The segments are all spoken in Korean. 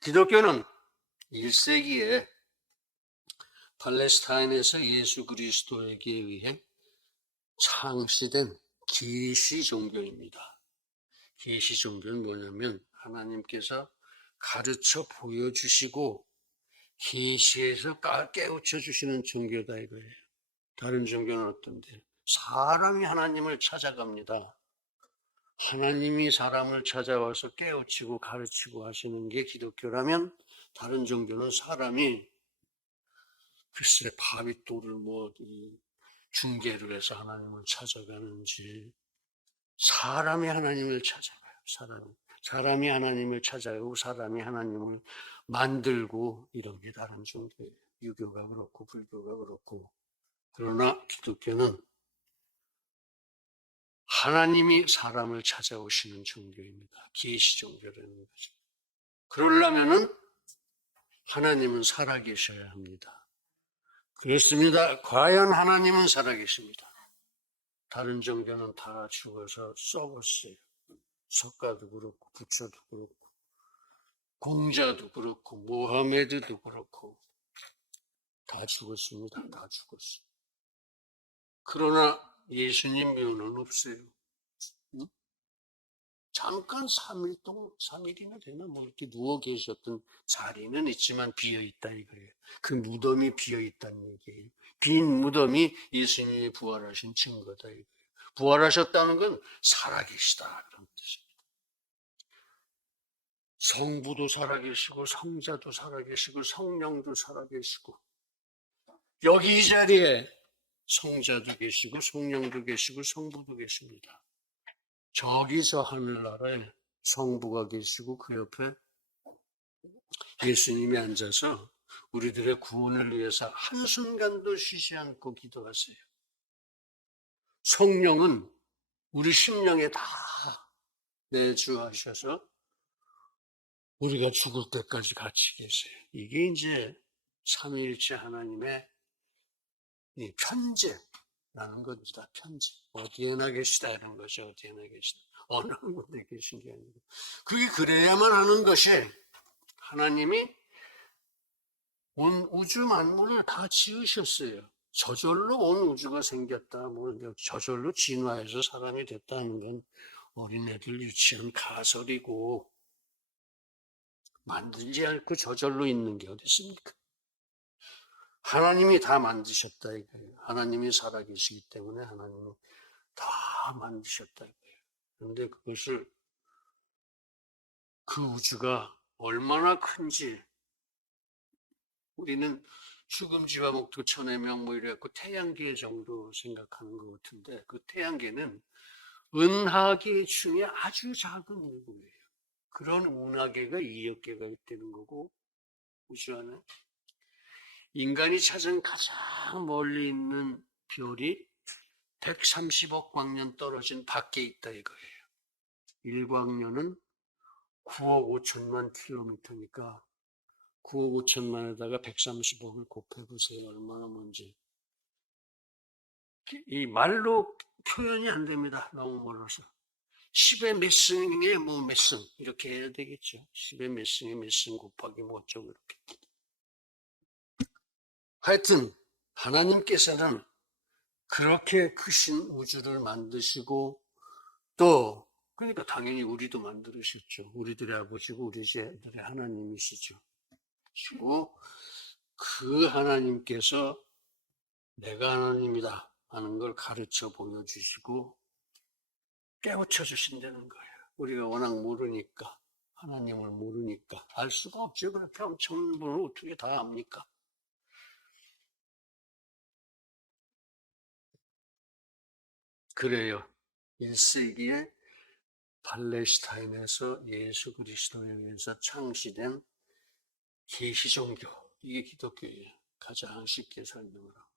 기독교는 1세기에 팔레스타인에서 예수 그리스도에게 의해 창시된 계시 종교입니다. 계시 종교는 뭐냐면 하나님께서 가르쳐 보여주시고 계시에서 깨우쳐 주시는 종교다 이거예요. 다른 종교는 어떤데? 사람이 하나님을 찾아갑니다. 하나님이 사람을 찾아와서 깨우치고 가르치고 하시는 게 기독교라면, 다른 종교는 사람이 글쎄 바윗돌을 중계를 해서 하나님을 찾아가는지, 사람이 하나님을 찾아가요. 사람이 하나님을 찾아가고 사람이 하나님을 만들고 이런 게 다른 종교예요. 유교가 그렇고 불교가 그렇고. 그러나 기독교는 하나님이 사람을 찾아오시는 종교입니다. 계시 종교라는 거죠. 그러려면은 하나님은 살아계셔야 합니다. 그렇습니다. 과연 하나님은 살아계십니다. 다른 종교는 다 죽어서 썩었어요. 석가도 그렇고 부처도 그렇고 공자도 그렇고 모하메드도 그렇고 다 죽었습니다. 다 죽었어요. 그러나 예수님 묘는 없어요. 응? 잠깐 3일 동안, 3일이나 되나 이렇게 누워 계셨던 자리는 있지만 비어있다 이거예요. 그 무덤이 비어있다는 얘기예요. 빈 무덤이 예수님이 부활하신 증거다 이거예요. 부활하셨다는 건 살아계시다 그런 뜻입니다. 성부도 살아계시고 성자도 살아계시고 성령도 살아계시고, 여기 이 자리에 성자도 계시고 성령도 계시고 성부도 계십니다. 저기서 하늘나라에 성부가 계시고 그 옆에 예수님이 앉아서 우리들의 구원을 위해서 한순간도 쉬지 않고 기도하세요. 성령은 우리 심령에 다 내주하셔서 우리가 죽을 때까지 같이 계세요. 이게 이제 삼위일체 하나님의 이 편재라는 겁니다. 편재. 어디에나 계시다 이런 것이 어디에나 계시다. 어느 곳에 계신 게 아니고. 그게 그래야만 하는 것이, 하나님이 온 우주 만물을 다 지으셨어요. 저절로 온 우주가 생겼다, 저절로 진화해서 사람이 됐다는 건 어린애들 유치한 가설이고, 만들지 않고 저절로 있는 게 어디 있습니까? 하나님이 다 만드셨다 이거예요. 하나님이 살아계시기 때문에 하나님이 다 만드셨다 이거예요. 그런데 그것을, 그 우주가 얼마나 큰지 우리는 수금지와 목도 천의 명 이래갖고 태양계 정도 생각하는 것 같은데, 그 태양계는 은하계 중에 아주 작은 일부예요. 그런 은하계가 2억 개가 있다는 거고, 우주 안에 인간이 찾은 가장 멀리 있는 별이 130억 광년 떨어진 밖에 있다 이거예요. 1광년은 9억 5천만 킬로미터니까 9억 5천만에다가 130억을 곱해보세요. 얼마나 먼지. 이 말로 표현이 안 됩니다. 너무 멀어서. 10의 몇 승에 몇 승 이렇게 해야 되겠죠. 10의 몇 승에 몇 승 곱하기 어쩌고 이렇게. 하여튼 하나님께서는 그렇게 크신 우주를 만드시고, 또 그러니까 당연히 우리도 만들으셨죠. 우리들의 아버지고 우리들의 하나님이시죠. 그리고 그 하나님께서 내가 하나님이다 하는 걸 가르쳐 보여주시고 깨우쳐 주신다는 거예요. 우리가 워낙 모르니까, 하나님을 모르니까 알 수가 없죠. 그렇게 엄청난 분을 어떻게 다 압니까? 그래요. 1세기에 팔레스타인에서 예수 그리스도에 의해서 창시된 계시종교, 이게 기독교예요. 가장 쉽게 설명을 하고.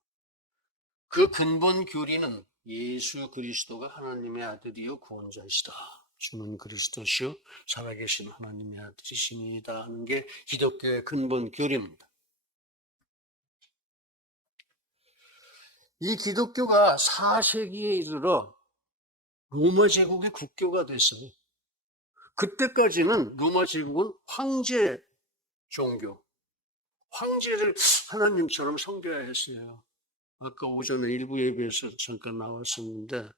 그 근본 교리는 예수 그리스도가 하나님의 아들이요 구원자시다. 주는 그리스도시요 살아계신 하나님의 아들이십니다 하는 게 기독교의 근본 교리입니다. 이 기독교가 4세기에 이르러 로마 제국의 국교가 됐어요. 그때까지는 로마 제국은 황제 종교. 황제를 하나님처럼 섬겨야 했어요. 아까 오전에 일부 예배에서 잠깐 나왔었는데,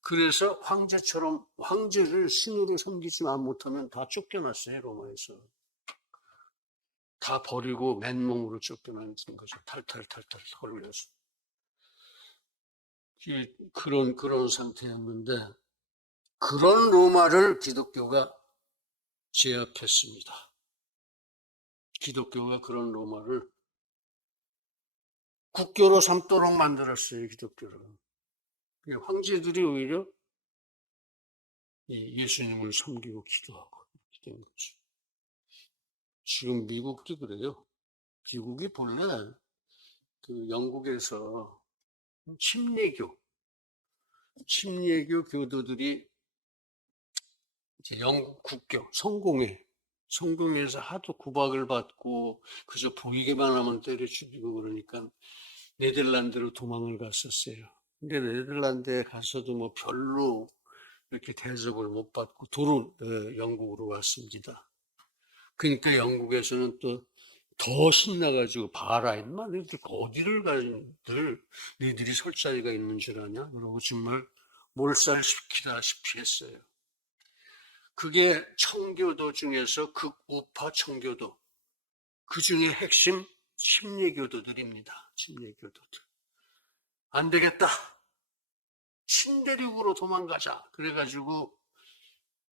그래서 황제를 신으로 섬기지 못하면 다 쫓겨났어요, 로마에서. 다 버리고 맨몸으로 쫓겨나는 거죠. 탈탈탈탈 털려서. 그런 상태였는데, 그런 로마를 기독교가 제압했습니다. 기독교가 그런 로마를 국교로 삼도록 만들었어요, 기독교를. 황제들이 오히려 예수님을 섬기고 기도하고 이렇게 된 거죠. 지금 미국도 그래요. 미국이 본래 그 영국에서 침례교 교도들이 이제 영국 국교 성공에서 하도 구박을 받고 그저 보이기만 하면 때려 죽이고 그러니까 네덜란드로 도망을 갔었어요. 근데 네덜란드에 가서도 뭐 별로 이렇게 대접을 못 받고 도로 영국으로 왔습니다. 그러니까 영국에서는 또 더 신나가지고 봐라 임마 너희들 어디를 가들 너희들이 설 자리가 있는 줄 아냐? 그러고 정말 몰살시키다시피 했어요. 그게 청교도 중에서 극우파 청교도, 그 중에 핵심 침례교도들입니다. 침례교도들. 안 되겠다. 신대륙으로 도망가자. 그래가지고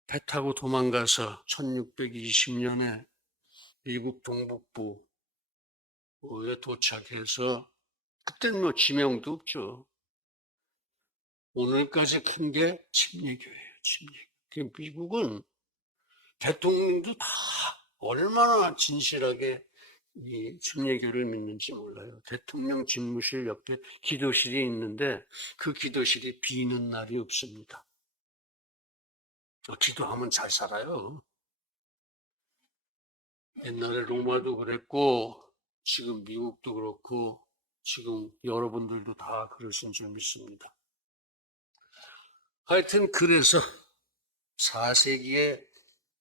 배 타고 도망가서 1620년에 미국 동북부에 도착해서, 그때는 뭐 지명도 없죠. 오늘까지 큰 게 침례교예요. 침례교. 미국은 대통령도 다 얼마나 진실하게 이 침례교를 믿는지 몰라요. 대통령 집무실 옆에 기도실이 있는데 그 기도실이 비는 날이 없습니다. 기도하면 잘 살아요. 옛날에 로마도 그랬고 지금 미국도 그렇고 지금 여러분들도 다 그러신 줄 믿습니다. 하여튼 그래서 4세기에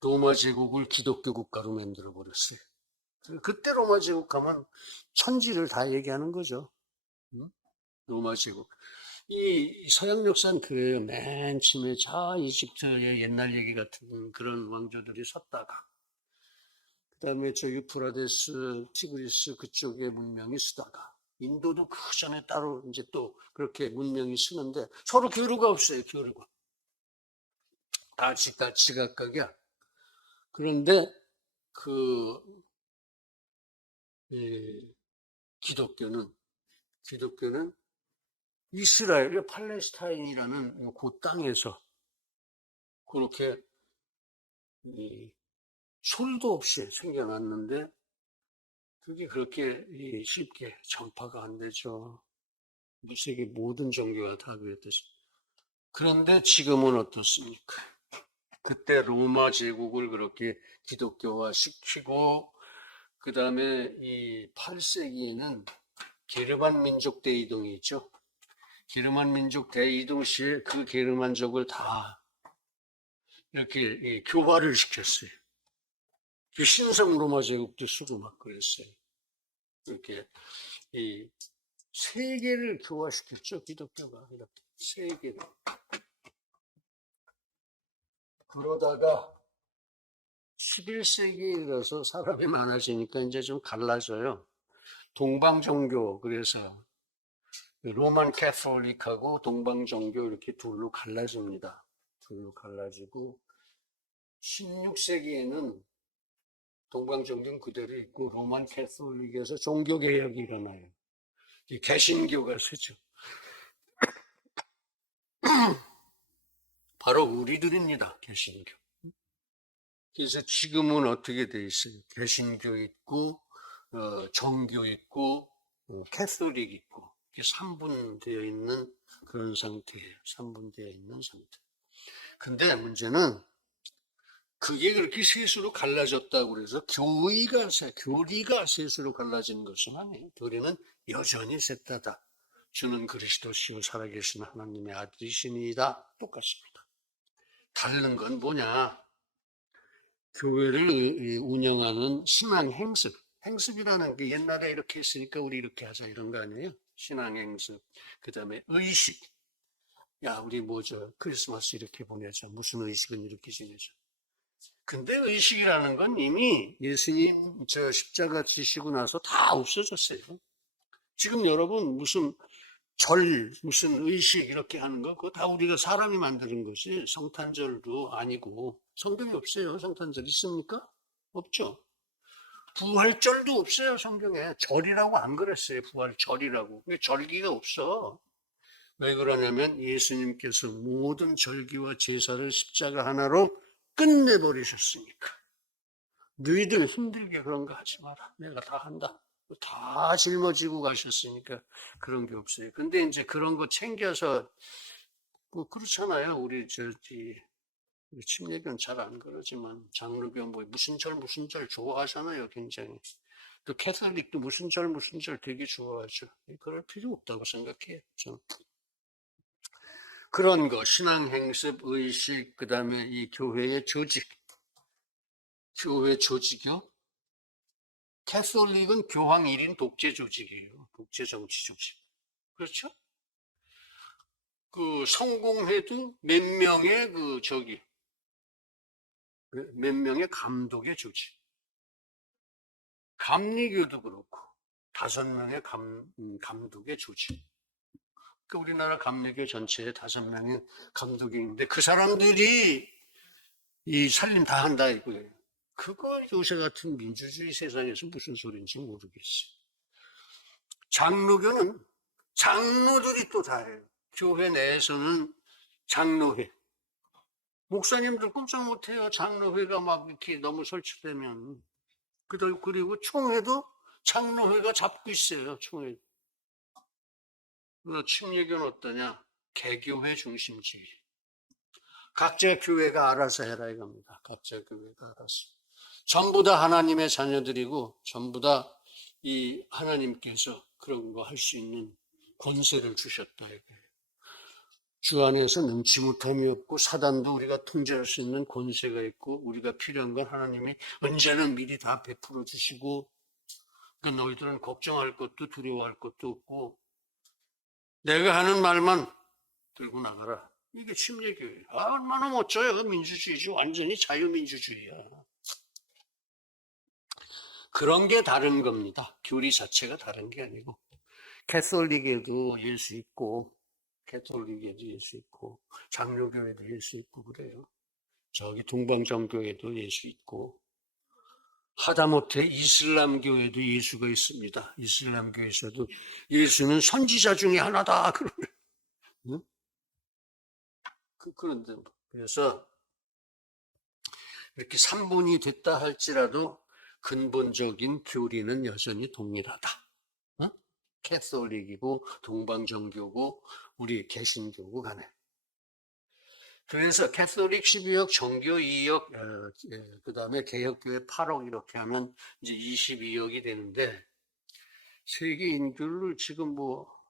로마 제국을 기독교 국가로 만들어 버렸어요. 그때 로마 제국 가면 천지를 다 얘기하는 거죠. 로마 제국. 이 서양 역사는 그래요. 맨 처음에 이집트의 옛날 얘기 같은 그런 왕조들이 섰다가, 그 다음에 저 유프라데스, 티그리스 그쪽에 문명이 서다가, 인도도 그 전에 따로 이제 또 그렇게 문명이 서는데 서로 교류가 없어요. 교류가. 다 지각각이야. 그런데 그 기독교는 이스라엘, 팔레스타인이라는 그 땅에서 그렇게 소리도 없이 생겨났는데 그게 그렇게 쉽게 전파가 안 되죠. 세계 모든 종교가 다 그랬듯이. 그런데 지금은 어떻습니까? 그때 로마 제국을 그렇게 기독교화 시키고, 그 다음에 이 8세기에는 게르만 민족 대이동이 있죠. 게르만 민족 대이동 시에 그 게르만족을 다 이렇게 교화를 시켰어요. 그 신성 로마 제국도 쓰고 막 그랬어요. 이렇게 이 세계를 교화시켰죠. 기독교가 이렇게 세계를. 그러다가 11세기에 들어서 사람이 많아지니까 이제 좀 갈라져요. 동방 종교, 그래서 로만 캐톨릭하고 동방 종교 이렇게 둘로 갈라집니다. 둘로 갈라지고 16세기에는 동방 종교는 그대로 있고 로만 캐톨릭에서 종교 개혁이 일어나요. 개신교가 서죠. 바로 우리들입니다. 개신교. 그래서 지금은 어떻게 돼 있어요? 개신교 있고 정교 있고 캐톨릭 있고 이렇게 3분되어 있는 그런 상태예요. 3분되어 있는 상태. 근데 문제는 그게 그렇게 셋으로 갈라졌다고 그래서 교리가 셋으로 갈라진 것은 아니에요. 교리는 여전히 셋다다. 주는 그리스도시요 살아계신 하나님의 아들이시니이다. 똑같습니다. 다른 건 뭐냐? 교회를 운영하는 신앙 행습. 행습이라는 게 옛날에 이렇게 했으니까 우리 이렇게 하자 이런 거 아니에요? 신앙 행습. 그 다음에 의식. 야, 우리 크리스마스 이렇게 보내자. 무슨 의식은 이렇게 지내자. 근데 의식이라는 건 이미 예수님 십자가 지시고 나서 다 없어졌어요. 지금 여러분 무슨 무슨 의식 이렇게 하는 거, 그거 다 우리가 사람이 만드는 거지. 성탄절도 아니고. 성경에 없어요. 성탄절 있습니까? 없죠. 부활절도 없어요. 성경에. 절이라고 안 그랬어요. 부활절이라고. 근데 절기가 없어. 왜 그러냐면 예수님께서 모든 절기와 제사를 십자가 하나로 끝내버리셨으니까. 너희들 힘들게 그런 거 하지 마라. 내가 다 한다. 다 짊어지고 가셨으니까 그런 게 없어요. 근데 이제 그런 거 챙겨서 그렇잖아요. 우리 침례교는 잘 안 그러지만 장로교 무슨 절 좋아하잖아요. 굉장히. 또 캐톨릭도 무슨 절 되게 좋아하죠. 그럴 필요 없다고 생각해요. 저는. 그런 거 신앙 행습, 의식, 그다음에 이 교회의 조직. 교회 조직이요. 캐톨릭은 교황 1인 독재 조직이에요. 독재 정치 조직. 그렇죠? 성공해도 몇 명의 감독의 조직. 감리교도 그렇고, 5명의 감독의 조직. 우리나라 감리교 전체에 5명의 감독이 있는데, 그 사람들이 이 살림 다 한다 이거예요. 그거 요새 같은 민주주의 세상에서 무슨 소리인지 모르겠어요. 장로교는 장로들이 또 다 해요. 교회 내에서는 장로회. 목사님들 꼼짝 못해요. 장로회가 막 이렇게 너무 설치되면. 그리고 총회도 장로회가 잡고 있어요. 총회. 침례교는 어떠냐? 개교회 중심주의. 각자 교회가 알아서 해라 이겁니다. 각자 교회가 알아서. 전부 다 하나님의 자녀들이고 전부 다 이 하나님께서 그런 거 할 수 있는 권세를 주셨다 이거예요. 주 안에서 능치 못함이 없고 사단도 우리가 통제할 수 있는 권세가 있고 우리가 필요한 건 하나님이 언제나 미리 다 베풀어 주시고 그러니까 너희들은 걱정할 것도 두려워할 것도 없고 내가 하는 말만 들고 나가라. 이게 침례교회예요. 얼마나 멋져요. 민주주의지. 완전히 자유민주주의야. 그런 게 다른 겁니다. 교리 자체가 다른 게 아니고. 캐톨릭에도 예수 있고 장로교회도 예수 있고 그래요. 저기 동방정교회도 예수 있고 하다못해 이슬람교회도 예수가 있습니다. 이슬람교회에서도 예수는 선지자 중에 하나다. 응? 그런데 그래서 이렇게 산본이 됐다 할지라도 근본적인 교리는 여전히 동일하다. 응? 캐톨릭이고 동방정교고 우리 개신교고 간에. 그래서 캐톨릭 12억, 정교 2억, 그 다음에 개혁교회 8억 이렇게 하면 이제 22억이 되는데 세계 인구를 지금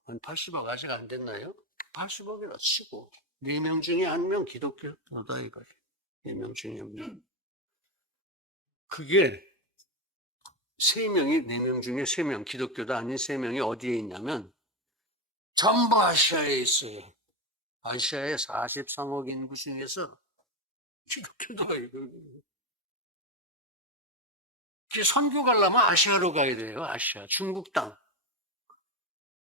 한 80억 아직 안 됐나요? 80억이라 치고 4명 중에 1명 기독교다 이거예요. 4명 중에 1명. 그게 4명 중에 3명, 기독교도 아닌 3명이 어디에 있냐면 전부 아시아에 있어요. 아시아의 43억 인구 중에서 기독교도가 있거든요. 선교 가려면 아시아로 가야 돼요. 아시아, 중국 땅.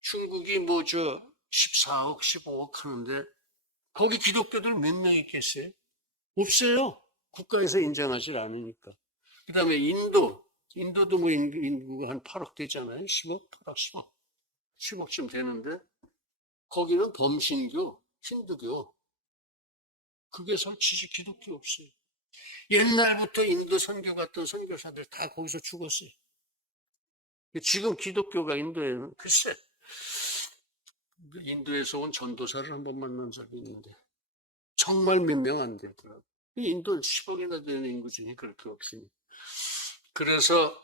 중국이 14억, 15억 하는데 거기 기독교들 몇 명 있겠어요? 없어요. 국가에서 인정하지 않으니까. 그 다음에 인도도 인구가 한 8억 되잖아요. 10억, 8억, 10억. 10억쯤 되는데 거기는 범신교, 힌두교. 그게 설치지 기독교 없어요. 옛날부터 인도 선교 갔던 선교사들 다 거기서 죽었어요. 지금 기독교가 인도에는 글쎄 인도에서 온 전도사를 한번 만난 적이 있는데 정말 몇 명 안 되더라고요. 인도 10억이나 되는 인구 중에 그렇게 없으니. 그래서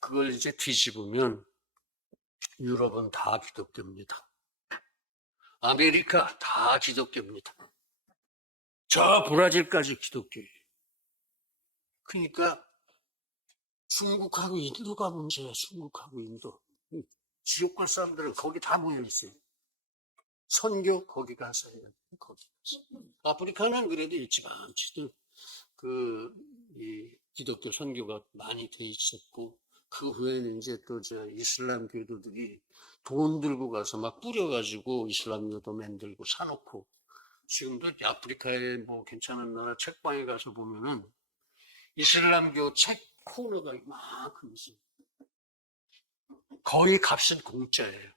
그걸 이제 뒤집으면 유럽은 다 기독교입니다. 아메리카 다 기독교입니다. 저 브라질까지 기독교예요. 그러니까 중국하고 인도가 문제예요. 중국하고 인도. 지옥 갈 사람들은 거기 다 모여 있어요. 선교 거기 가서 해요. 거기 가서. 아프리카는 그래도 일찌감치 이 기독교 선교가 많이 돼 있었고, 그 후에는 이제 또 이슬람 교도들이 돈 들고 가서 막 뿌려가지고 이슬람교도 만들고 사놓고, 지금도 아프리카에 뭐 괜찮은 나라 책방에 가서 보면은 이슬람교 책 코너가 이만큼 있어요. 거의 값은 공짜예요.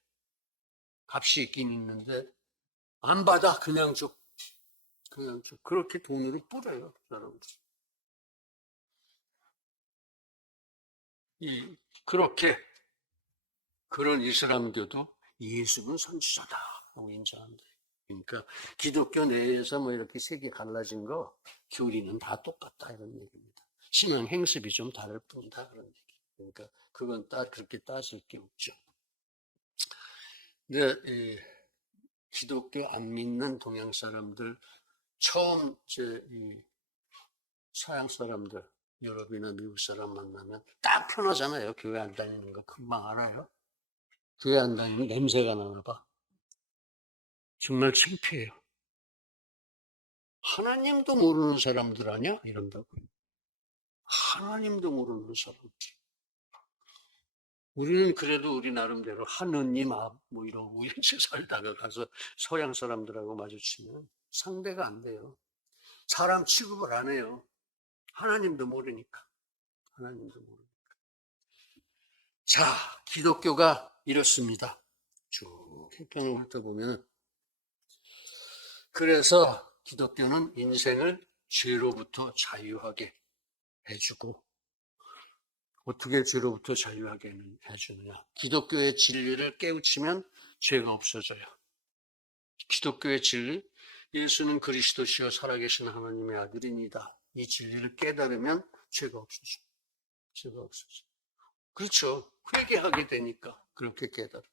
값이 있긴 있는데 안 받아. 그냥 줘. 그냥 줘. 그렇게 돈으로 뿌려요, 여러분들. 그렇게 그런 이슬람교도 예수는 선지자다라고 인정한다. 그러니까 기독교 내에서 뭐 이렇게 색이 갈라진 거 교리는 다 똑같다 이런 얘기입니다. 신앙 행습이 좀 다를 뿐이다 그런 얘기. 그러니까 그건 그렇게 따질 게 없죠. 근데 기독교 안 믿는 동양 사람들 처음 이 서양 사람들 유럽이나 미국 사람 만나면 딱 편하잖아요. 교회 안 다니는 거 금방 알아요. 교회 안 다니는 냄새가 나나 봐. 정말 창피해요. 하나님도 모르는 사람들 아니야? 이런다고. 하나님도 모르는 사람들. 우리는 그래도 우리 나름대로 하느님 앞 뭐 이러고 이렇게 살다가 가서 서양 사람들하고 마주치면 상대가 안 돼요. 사람 취급을 안 해요. 하나님도 모르니까. 하나님도 모르니까. 자, 기독교가 이렇습니다. 쭉 형편을 훑어보면, 그래서 기독교는 인생을 죄로부터 자유하게 해주고, 어떻게 죄로부터 자유하게 해주느냐. 기독교의 진리를 깨우치면 죄가 없어져요. 기독교의 진리, 예수는 그리스도시요 살아계신 하나님의 아들입니다. 이 진리를 깨달으면 죄가 없어져요. 죄가 없어져요. 그렇죠. 회개하게 되니까 그렇게 깨달아.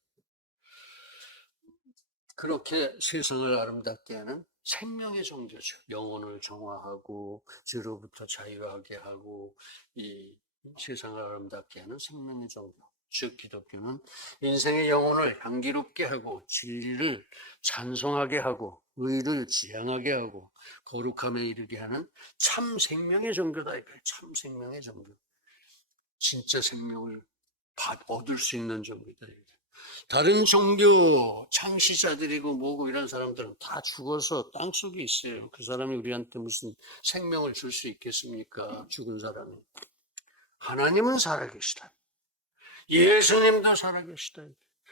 그렇게 세상을 아름답게 하는 생명의 종교죠. 영혼을 정화하고 죄로부터 자유하게 하고 이 세상을 아름답게 하는 생명의 종교. 즉 기독교는 인생의 영혼을 향기롭게 하고 진리를 찬송하게 하고 의를 지향하게 하고 거룩함에 이르게 하는 참 생명의 종교다. 참 생명의 종교. 진짜 생명을 얻을 수 있는 종교다. 다른 종교 창시자들이고 뭐고 이런 사람들은 다 죽어서 땅속에 있어요. 그 사람이 우리한테 무슨 생명을 줄 수 있겠습니까? 죽은 사람이. 하나님은 살아계시다. 예수님도 살아계시다.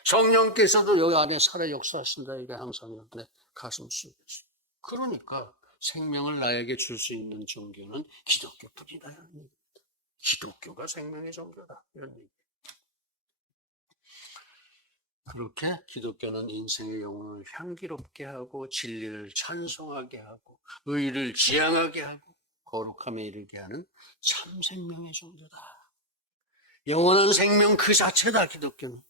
성령께서도 여기 안에 살아 역사하신다. 이게 항상 내 가슴 속에 있어. 그러니까 생명을 나에게 줄 수 있는 종교는 기독교뿐이다. 기독교가 생명의 종교다. 이런 얘기. 그렇게 기독교는 인생의 영혼을 향기롭게 하고 진리를 찬송하게 하고 의를 지향하게 하고 거룩함에 이르게 하는 참 생명의 종교다. 영원한 생명 그 자체다. 기독교는.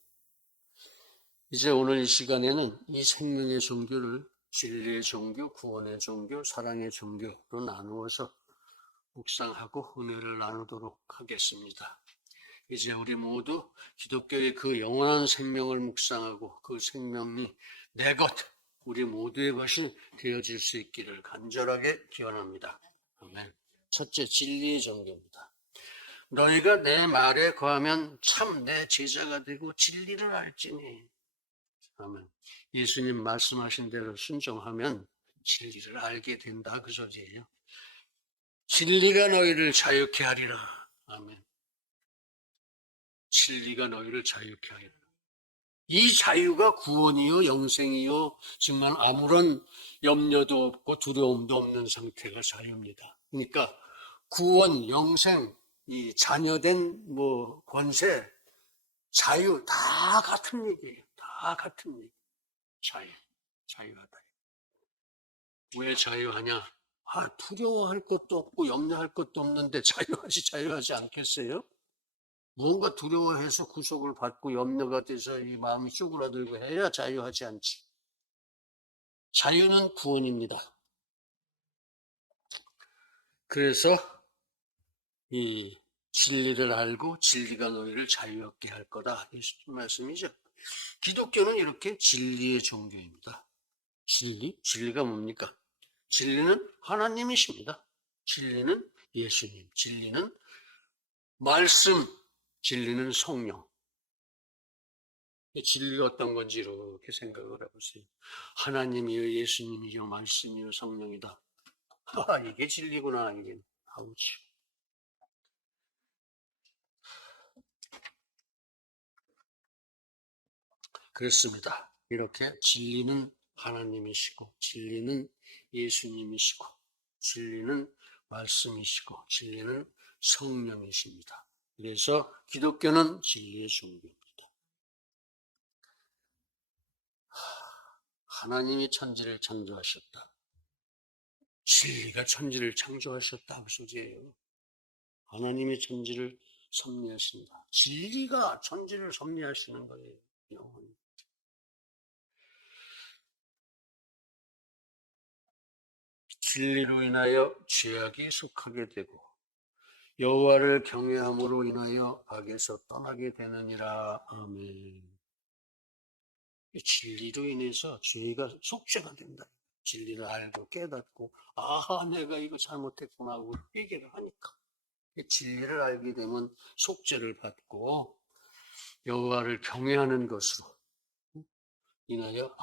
이제 오늘 이 시간에는 이 생명의 종교를 진리의 종교, 구원의 종교, 사랑의 종교로 나누어서 묵상하고 은혜를 나누도록 하겠습니다. 이제 우리 모두 기독교의 그 영원한 생명을 묵상하고 그 생명이 내 것, 우리 모두의 것이 되어질 수 있기를 간절하게 기원합니다. 아멘. 첫째, 진리의 종교입니다. 너희가 내 말에 거하면 참 내 제자가 되고 진리를 알지니. 아멘. 예수님 말씀하신 대로 순종하면 진리를 알게 된다 그 소리예요. 진리가 너희를 자유케 하리라. 아멘. 진리가 너희를 자유케 하리라. 이 자유가 구원이요 영생이요 정말 아무런 염려도 없고 두려움도 없는 상태가 자유입니다. 그러니까 구원, 영생, 이 자녀된 뭐 권세, 자유 다 같은 얘기예요. 다 같은 얘기. 자유하다. 왜 자유하냐? 두려워할 것도 없고 염려할 것도 없는데 자유하지 않겠어요? 뭔가 두려워해서 구속을 받고 염려가 돼서 이 마음이 쪼그라들고 해야 자유하지 않지. 자유는 구원입니다. 그래서 이 진리를 알고 진리가 너희를 자유롭게 할 거다. 예수님 말씀이죠. 기독교는 이렇게 진리의 종교입니다. 진리가 뭡니까? 진리는 하나님이십니다. 진리는 예수님, 진리는 말씀, 진리는 성령. 진리가 어떤 건지 이렇게 생각을 해보세요. 하나님이요, 예수님이요, 말씀이요, 성령이다. 이게 진리구나, 이게. 아우치. 그렇습니다. 이렇게 진리는 하나님이시고, 진리는 예수님이시고, 진리는 말씀이시고, 진리는 성령이십니다. 그래서 기독교는 진리의 종교입니다. 하나님이 천지를 창조하셨다. 진리가 천지를 창조하셨다. 그 소리예요. 하나님이 천지를 섭리하신다. 진리가 천지를 섭리하시는 거예요. 영원히. 진리로 인하여 죄악이 속하게 되고 여호와를 경외함으로 인하여 악에서 떠나게 되느니라. 아멘. 진리로 인해서 죄가 속죄가 된다. 진리를 알고 깨닫고 내가 이거 잘못했구나 하고 회개를 하니까 진리를 알게 되면 속죄를 받고 여호와를 경외하는 것으로 인하여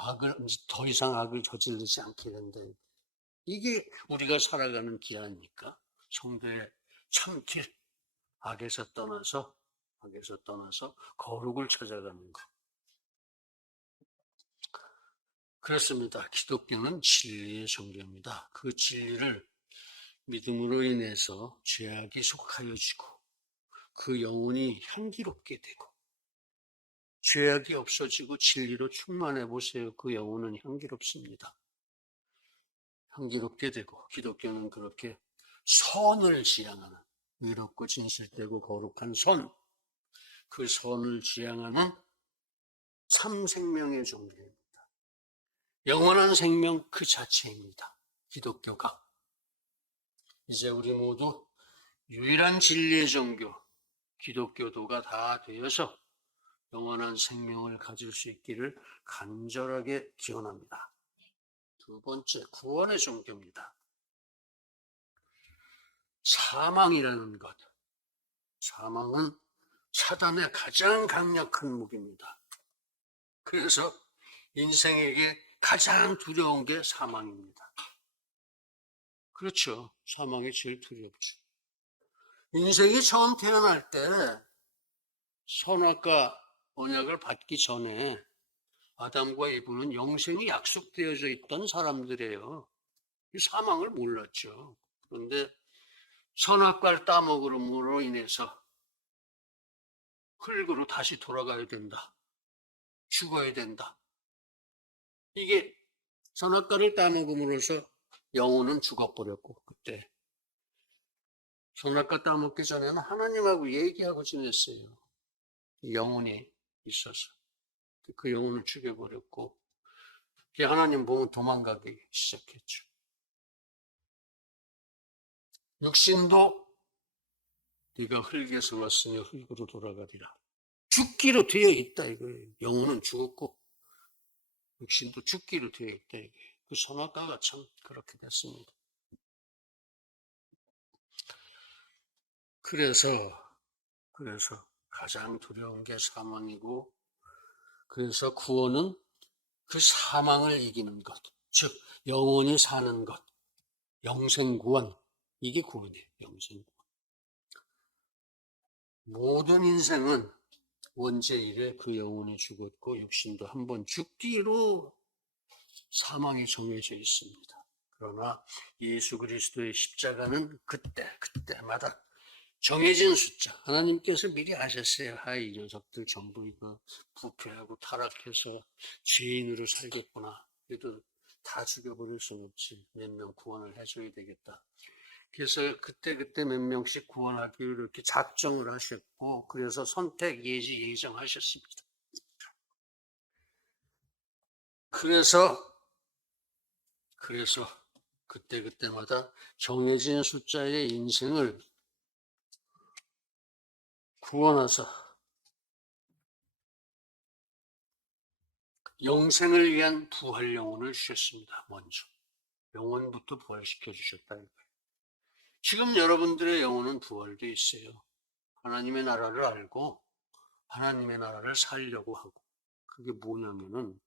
더 이상 악을 저지르지 않게 된다. 이게 우리가 살아가는 길 아닙니까? 성도의 참길, 악에서 떠나서 거룩을 찾아가는 것. 그렇습니다. 기독교는 진리의 종교입니다. 그 진리를 믿음으로 인해서 죄악이 속하여지고 그 영혼이 향기롭게 되고 죄악이 없어지고 진리로 충만해 보세요. 그 영혼은 향기롭습니다. 향기롭게 되고 기독교는 그렇게 선을 지향하는 의롭고 진실되고 거룩한 선, 그 선을 지향하는 참 생명의 종교입니다. 영원한 생명 그 자체입니다. 기독교가. 이제 우리 모두 유일한 진리의 종교, 기독교도가 다 되어서 영원한 생명을 가질 수 있기를 간절하게 기원합니다. 두 번째, 구원의 종교입니다. 사망이라는 것. 사망은 사단의 가장 강력한 무기입니다. 그래서 인생에게 가장 두려운 게 사망입니다. 그렇죠. 사망이 제일 두렵죠. 인생이 처음 태어날 때 선악과 언약을 받기 전에 아담과 이브는 영생이 약속되어져 있던 사람들이에요. 사망을 몰랐죠. 그런데 선악과를 따먹음으로 인해서 흙으로 다시 돌아가야 된다. 죽어야 된다. 이게 선악과를 따먹음으로써 영혼은 죽어버렸고, 그때 선악과 따먹기 전에는 하나님하고 얘기하고 지냈어요. 영혼이 있어서 그 영혼을 죽여버렸고 하나님 보면 도망가기 시작했죠. 육신도 네가 흙에서 왔으니 흙으로 돌아가리라. 죽기로 되어 있다 이거예요. 영혼은 죽었고 육신도 죽기로 되어 있다 이거예요. 그 선악과가 참 그렇게 됐습니다. 그래서 가장 두려운 게 사망이고, 그래서 구원은 그 사망을 이기는 것, 즉 영원히 사는 것, 영생구원, 이게 구원이에요. 영생구원. 모든 인생은 원죄일에 그 영혼이 죽었고 육신도 한번 죽기로 사망이 정해져 있습니다. 그러나 예수 그리스도의 십자가는 그때마다 정해진 숫자. 하나님께서 미리 아셨어요. 이 녀석들 전부 이거 부패하고 타락해서 죄인으로 살겠구나. 그래도 다 죽여버릴 수는 없지. 몇 명 구원을 해줘야 되겠다. 그래서 그때 몇 명씩 구원하기로 이렇게 작정을 하셨고, 그래서 선택, 예정하셨습니다. 그래서 그때마다 정해진 숫자의 인생을 구원하사 영생을 위한 부활 영혼을 주셨습니다. 먼저 영혼부터 부활시켜 주셨다. 지금 여러분들의 영혼은 부활되어 있어요. 하나님의 나라를 알고 하나님의 나라를 살려고 하고, 그게 뭐냐면은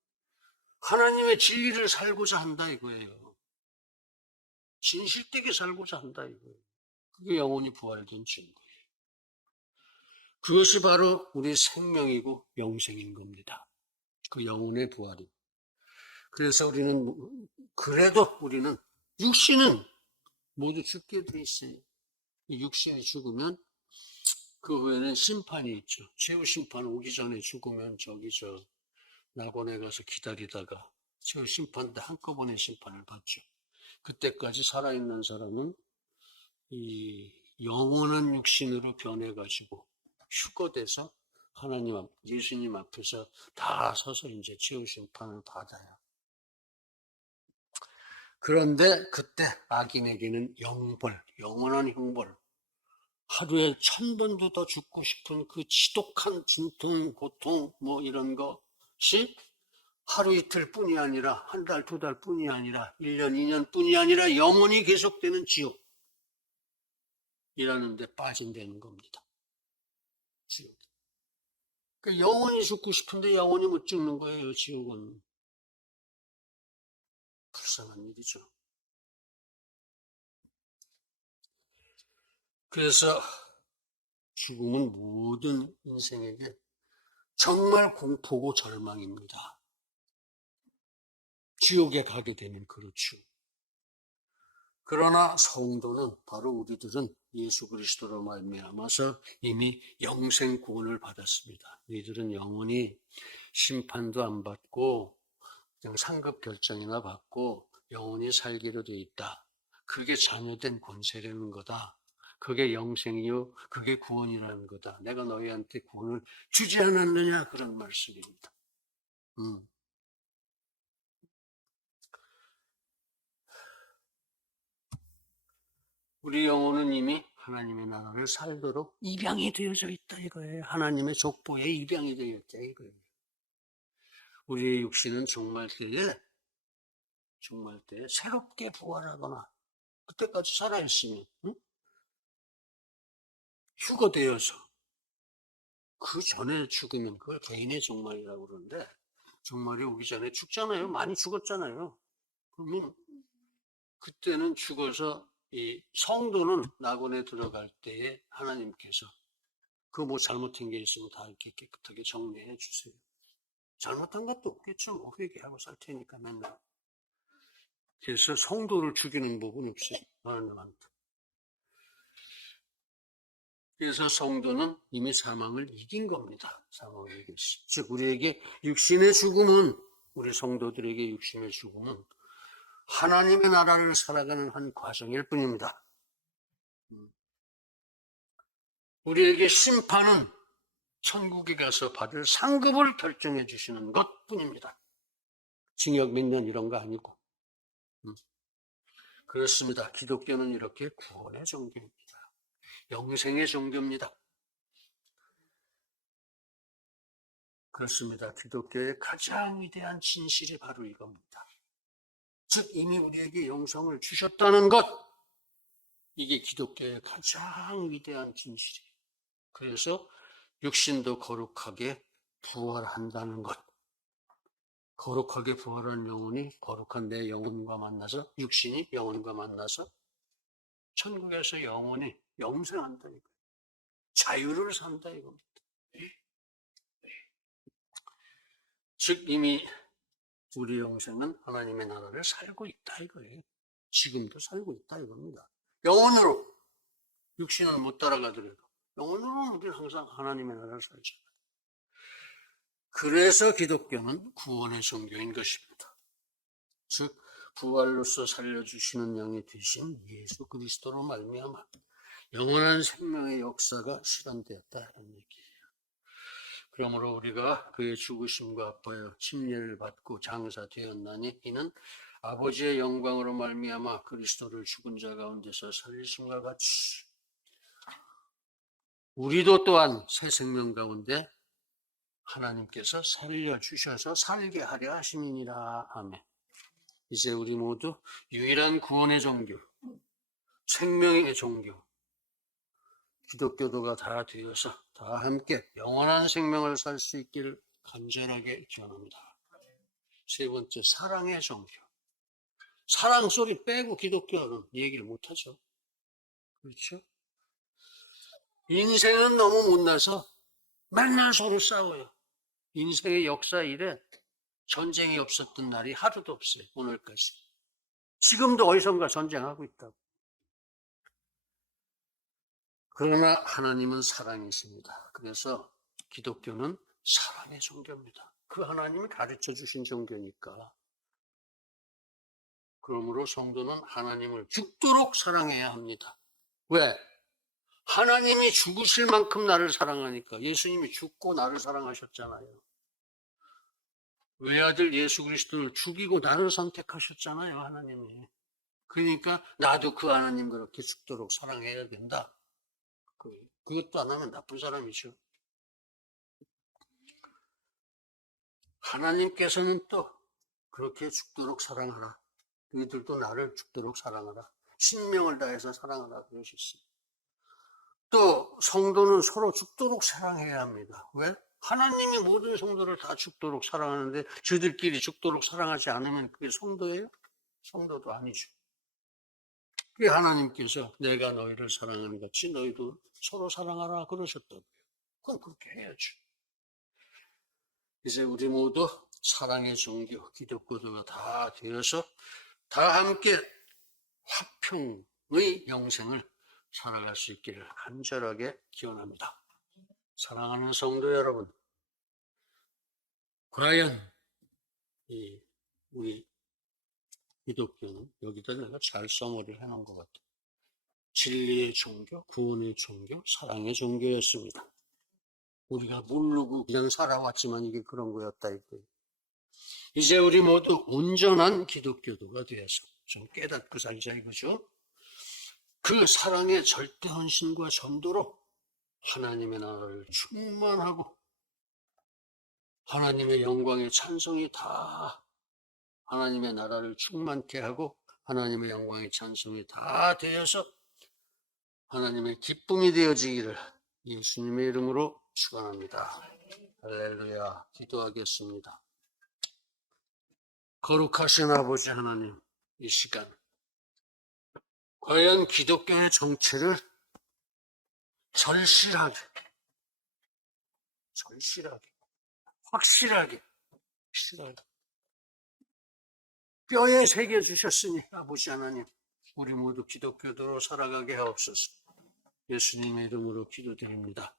하나님의 진리를 살고자 한다 이거예요. 진실되게 살고자 한다 이거예요. 그게 영혼이 부활된 증거예요. 그것이 바로 우리 생명이고 영생인 겁니다. 그 영혼의 부활이. 그래서 그래도 우리는 육신은 모두 죽게 돼 있어요. 육신이 죽으면 그 후에는 심판이 있죠. 최후 심판 오기 전에 죽으면 낙원에 가서 기다리다가 최후 심판 때 한꺼번에 심판을 받죠. 그때까지 살아있는 사람은 이 영원한 육신으로 변해가지고 휴거돼서 예수님 앞에서 다 서서 이제 최후 심판을 받아요. 그런데 그때 악인에게는 영원한 형벌, 하루에 1000번도 더 죽고 싶은 그 지독한 진통, 고통, 이런 것이 하루 이틀 뿐이 아니라, 한 달, 두 달 뿐이 아니라, 1년, 2년 뿐이 아니라 영원히 계속되는 지옥이라는 데 빠진다는 겁니다. 지옥. 그러니까 영원히 죽고 싶은데 영원히 못 죽는 거예요, 지옥은. 불쌍한 일이죠. 그래서 죽음은 모든 인생에게 정말 공포고 절망입니다. 지옥에 가게 되면 그렇죠. 그러나 성도는, 바로 우리들은 예수 그리스도로 말미암아서 이미 영생 구원을 받았습니다. 너희들은 영원히 심판도 안 받고 그냥 상급 결정이나 받고 영원히 살기로 돼 있다. 그게 자녀된 권세라는 거다. 그게 영생이요, 그게 구원이라는 거다. 내가 너희한테 구원을 주지 않았느냐, 그런 말씀입니다. 우리 영혼은 이미 하나님의 나라를 살도록 입양이 되어져 있다 이거예요. 하나님의 족보에 입양이 되어 있다 이거예요. 우리의 육신은 종말 때에 새롭게 부활하거나 그때까지 살아있으면 휴거되어서 그 전에 죽으면 그걸 개인의 종말이라고 그러는데, 종말이 오기 전에 죽잖아요. 많이 죽었잖아요. 그러면 그때는 죽어서 이 성도는 낙원에 들어갈 때에 하나님께서 잘못한 게 있으면 다 이렇게 깨끗하게 정리해 주세요. 잘못한 것도 없겠죠. 회개하고 살 테니까 맨날. 그래서 성도를 죽이는 법은 없어요. 하나님한테. 그래서 성도는 이미 사망을 이긴 겁니다. 사망을 이겼어요. 즉 우리에게 육신의 죽음은, 우리 성도들에게 육신의 죽음은 하나님의 나라를 살아가는 한 과정일 뿐입니다. 우리에게 심판은 천국에 가서 받을 상급을 결정해 주시는 것뿐입니다. 징역 몇 년 이런 거 아니고. 그렇습니다. 기독교는 이렇게 구원의 종교입니다. 영생의 종교입니다. 그렇습니다. 기독교의 가장 위대한 진실이 바로 이겁니다. 즉 이미 우리에게 영생을 주셨다는 것, 이게 기독교의 가장 위대한 진실이에요. 그래서 육신도 거룩하게 부활한다는 것. 거룩하게 부활한 영혼이 거룩한 내 영혼과 만나서, 육신이 영혼과 만나서 천국에서 영혼이 영생한다 이거예요. 자유를 산다 이겁니다. 즉 이미 우리 영생은 하나님의 나라를 살고 있다 이거예요. 지금도 살고 있다 이겁니다. 영혼으로, 육신은 못 따라가더라도 영혼으로는 우리는 항상 하나님의 나라를 살잖아요. 그래서 기독교는 구원의 종교인 것입니다. 즉 부활로서 살려주시는 영이 되신 예수 그리스도로 말미암아 영원한 생명의 역사가 실현되었다는 얘기예요. 그러므로 우리가 그의 죽으심과 아파요 침례를 받고 장사되었나니 이는 아버지의 영광으로 말미암아 그리스도를 죽은 자 가운데서 살리심과 같이 우리도 또한 새 생명 가운데 하나님께서 살려주셔서 살게 하려 하심이니라. 아멘. 이제 우리 모두 유일한 구원의 종교, 생명의 종교, 기독교도가 다 되어서 다 함께 영원한 생명을 살 수 있기를 간절하게 기원합니다. 세 번째, 사랑의 종교. 사랑 소리 빼고 기독교는 얘기를 못하죠. 그렇죠? 인생은 너무 못나서 맨날 서로 싸워요. 인생의 역사 이래 전쟁이 없었던 날이 하루도 없어요. 오늘까지. 지금도 어디선가 전쟁하고 있다고. 그러나 하나님은 사랑이십니다. 그래서 기독교는 사랑의 종교입니다. 그 하나님이 가르쳐 주신 종교니까. 그러므로 성도는 하나님을 죽도록 사랑해야 합니다. 왜? 하나님이 죽으실 만큼 나를 사랑하니까. 예수님이 죽고 나를 사랑하셨잖아요. 외아들 예수 그리스도를 죽이고 나를 선택하셨잖아요, 하나님이. 그러니까 나도 그 하나님 그렇게 죽도록 사랑해야 된다. 그것도 안 하면 나쁜 사람이죠. 하나님께서는 또 그렇게 죽도록 사랑하라. 너희들도 나를 죽도록 사랑하라. 신명을 다해서 사랑하라 그러셨어요. 또 성도는 서로 죽도록 사랑해야 합니다. 왜? 하나님이 모든 성도를 다 죽도록 사랑하는데 저들끼리 죽도록 사랑하지 않으면 그게 성도예요? 성도도 아니죠. 그게 하나님께서 내가 너희를 사랑하는 같이 너희도 서로 사랑하라 그러셨다고요. 그건 그렇게 해야죠. 이제 우리 모두 사랑의 종교, 기독교도가 다 되어서 다 함께 화평의 영생을 살아갈 수 있기를 간절하게 기원합니다. 사랑하는 성도 여러분, 과연 우리 기독교는 여기다 내가 잘 써머리를 해놓은 것 같아요. 진리의 종교, 구원의 종교, 사랑의 종교였습니다. 우리가 모르고 그냥 살아왔지만 이게 그런 거였다 이거예요. 이제 우리 모두 온전한 기독교도가 되어서 좀 깨닫고 살자 이거죠. 그 사랑의 절대 헌신과 전도로 하나님의 나라를 충만하고 하나님의 영광의 찬송이 다 하나님의 나라를 충만케 하고 하나님의 영광의 찬송이 다 되어서 하나님의 기쁨이 되어지기를 예수님의 이름으로 축원합니다. 할렐루야. 기도하겠습니다. 거룩하신 아버지 하나님, 이 시간 과연 기독교의 정체를 절실하게 확실하게 뼈에 새겨주셨으니 아버지 하나님, 우리 모두 기독교도로 살아가게 하옵소서. 예수님의 이름으로 기도드립니다.